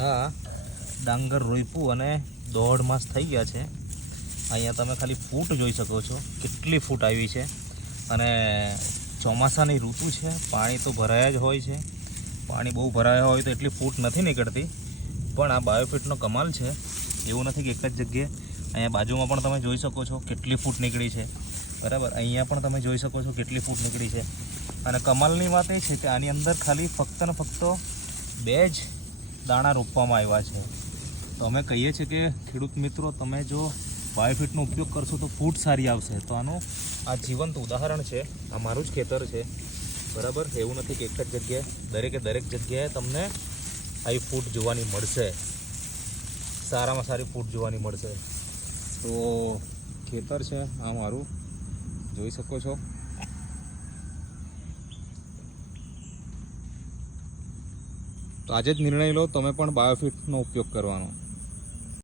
હા. ડાંગર રોપ્યું અને દોઢ માસ થઈ ગયા છે. અહીંયા તમે ખાલી ફૂટ જોઈ શકો છો કેટલી ફૂટ આવી છે. અને ચોમાસાની ઋતુ છે, પાણી તો ભરાયા જ હોય છે. પાણી બહુ ભરાયા હોય તો એટલી ફૂટ નથી નીકળતી. પણ આ બાયોફિટનો કમાલ છે. એવું નથી કે એક જ જગ્યાએ અહીંયા બાજુમાં પણ તમે જોઈ શકો છો કેટલી ફૂટ નીકળી છે. બરાબર? અહીંયા પણ તમે જોઈ શકો છો કેટલી ફૂટ નીકળી છે. અને કમાલની વાત એ છે કે આની અંદર ખાલી ફક્ત ને ફક્ત બે જ દાણા રોપવામાં આવ્યા છે. તો અમે કહીએ છીએ કે ખેડૂત મિત્રો, તમે જો બાયોફિટનો ઉપયોગ કરશો તો ફૂટ સારી આવશે. તો આનું આ જીવંત ઉદાહરણ છે. આ મારું જ ખેતર છે. બરાબર? એવું નથી કે એક જ જગ્યાએ, દરેકે દરેક જગ્યાએ તમને આવી ફૂટ જોવાની મળશે. સારામાં સારી ફૂટ જોવાની મળશે. તો ખેતર છે આ મારું. જોઈ શકો છો? તો આજે જ નિર્ણય લો તમે પણ બાયોફિટનો ઉપયોગ કરવાનો.